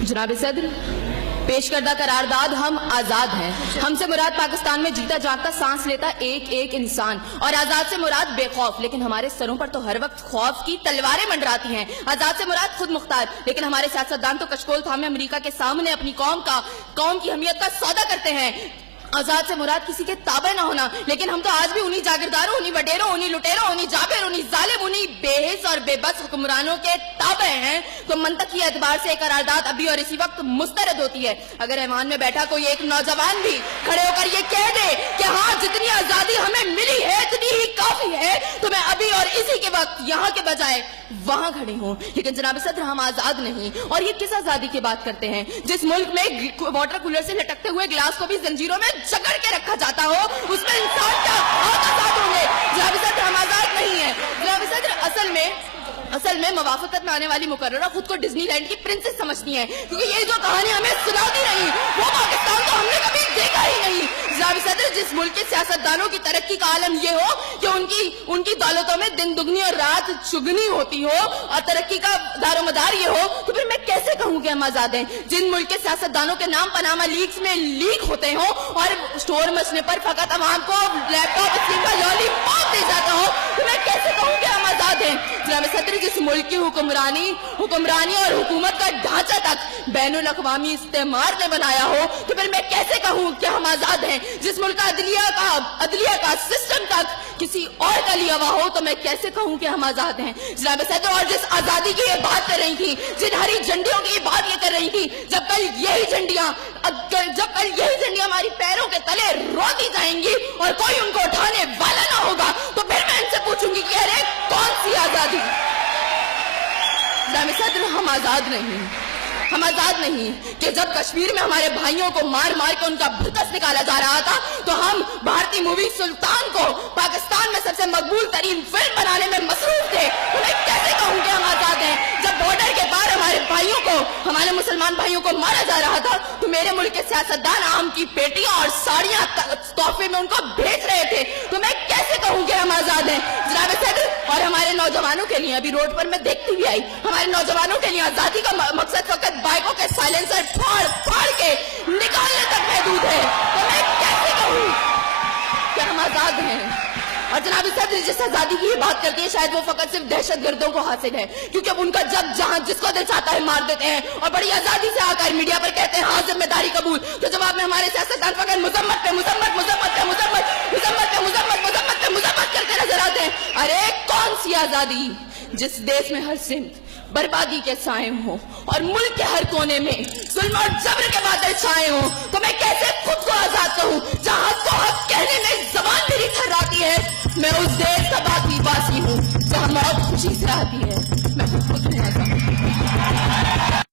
जनाब सदर, पेश करदा करारदाद हम आजाद हैं। हमसे मुराद पाकिस्तान में जीता जागता सांस लेता एक एक इंसान, और आजाद से मुराद बेखौफ, लेकिन हमारे सरों पर तो हर वक्त खौफ की तलवारें मंडराती हैं। आजाद से मुराद खुद मुख्तार, लेकिन हमारे सियासतदान तो कशकोल थामे अमेरिका के सामने अपनी कौम की अहमियत का सौदा करते हैं। आजाद से मुराद किसी के ताबे ना होना, लेकिन हम तो आज भी उन्हीं जागीरदारों, उन्हीं वडेरों, उन्हीं लुटेरों, उन्हीं जाबिर, उन्हीं जालिम, उन्हीं बेहिस और बेबस हुक्मरानों के ताबे हैं। तो मंतक की एतबार से करारदाद अभी और इसी वक्त मुस्तरद होती है। अगर ऐवान में बैठा कोई एक नौजवान भी खड़े होकर ये कह दे कि हाँ, जितनी आजादी हमें मिली है इतनी ही काफी है, तो मैं अभी और इसी के वक्त यहाँ के बजाय वहां खड़ी हूँ। लेकिन जनाब सदर, हम आजाद नहीं। और ये किस आजादी की बात करते हैं जिस मुल्क में वाटर कूलर से लटकते हुए गिलास को भी जंजीरों में जकड़ के रखा जाता हो, उसमें इंसान क्या आजाद होंगे? जनाब सदर, हम आजाद नहीं है। जनाब सदर, असल में मवाफकत में आने वाली मुकर्ररा खुद को डिज्नीलैंड की प्रिंसेस समझती हैं, क्योंकि ये जो कहानी हमें सुनाती रही वो पाकिस्तान तो हमने कभी देखा ही नहीं। जनाब सदर, जिस मुल्क के सियासतदानों की तरक्की का आलम ये हो कि उनकी दौलतों में दिन दुगनी और रात चुगनी होती हो, और तरक्की का दारोमदार ये हो, तो फिर मैं कैसे कहूँ कि हम आजाद हैं? जिन मुल्क के सियासतदानों के नाम पनामा लीक्स में लीक होते हो और स्टोर मचने पर फकत अवाम को लैपटॉप स्क्रीन का लॉलीपॉप दे जाता हो, तो मैं कैसे कहूँ कि हम आजाद हैं? जनाब सदर, जिस मुल्क की हुक्मरानी और हुकूमत का ढांचा तक बैनुल अक़वामी इस्तेमार ने बनाया हो, तो फिर मैं कैसे कहूँ कि हम आजाद हैं? जिस मुल्क का अदलिया का सिस्टम तक किसी और का लिया हुआ हो, तो मैं कैसे कहूँ कि हम आजाद हैं? जनाब सदर, और जिस आजादी की ये बात कर रही थी, जिन हरी झंडियों की ये बात ये कर रही थी, जब कल यही झंडियां हमारी पैरों के तले रोती जाएंगी और कोई उनको उठाने वाला ना होगा, तो फिर मैं इनसे पूछूंगी कि अरे कौन सी आजादी? जनाब सदर, हम आजाद नहीं कि जब कश्मीर में हमारे भाइयों को मार मार के उनका भुतस निकाला जा रहा था, तो हम भारतीय मूवी सुल्तान को पाकिस्तान में सबसे मकबूल तरीन फिल्म बनाने में मसरूफ थे। तो मैं कैसे कहूँ कि हम आजाद हैं? जब बॉर्डर के पार हमारे मुसलमान भाइयों को मारा जा रहा था, तो मेरे मुल्क के सियासतदान आम की पेटियां और साड़ियां तोहफे में उनको भेज रहे थे। तो मैं कैसे कहूँ कि हम आजाद हैं? जनाब सदर, और हमारे नौजवानों के लिए, अभी रोड पर मैं देखती भी आई, हमारे नौजवानों के लिए आजादी का मकसद फकत बाइकों के साइलेंसर फाड़ फाड़ के निकालने तक महदूद है। तो मैं कैसे कहूँ कि हम आजाद हैं? और जनाब सदर, जिस आजादी की बात करती है, शायद वो फकत सिर्फ दहशतगर्दों को हासिल है, क्योंकि उनका जब जहां जिसको दिल चाहता है मार देते हैं और बड़ी आजादी से आकर मीडिया पर कहते हैं हाँ जिम्मेदारी कबूल। तो जवाब में हमारे सियासतदान फकत मुजम्मत करते नजर आते हैं। अरे कौन सी आजादी जिस देश में हर सिमत बर्बादी के साए हो और मुल्क के हर कोने में जुल्म और जबर के बादल छाए हो? तो मैं कैसे खुद को आजाद कहूँ जहाँ हक को हक कहने में जबान मेरी थर्राती है? मैं उस देश का बाकी वासी हूँ जहाँ मौत खुशी से आती है। मैं खुद में आजाद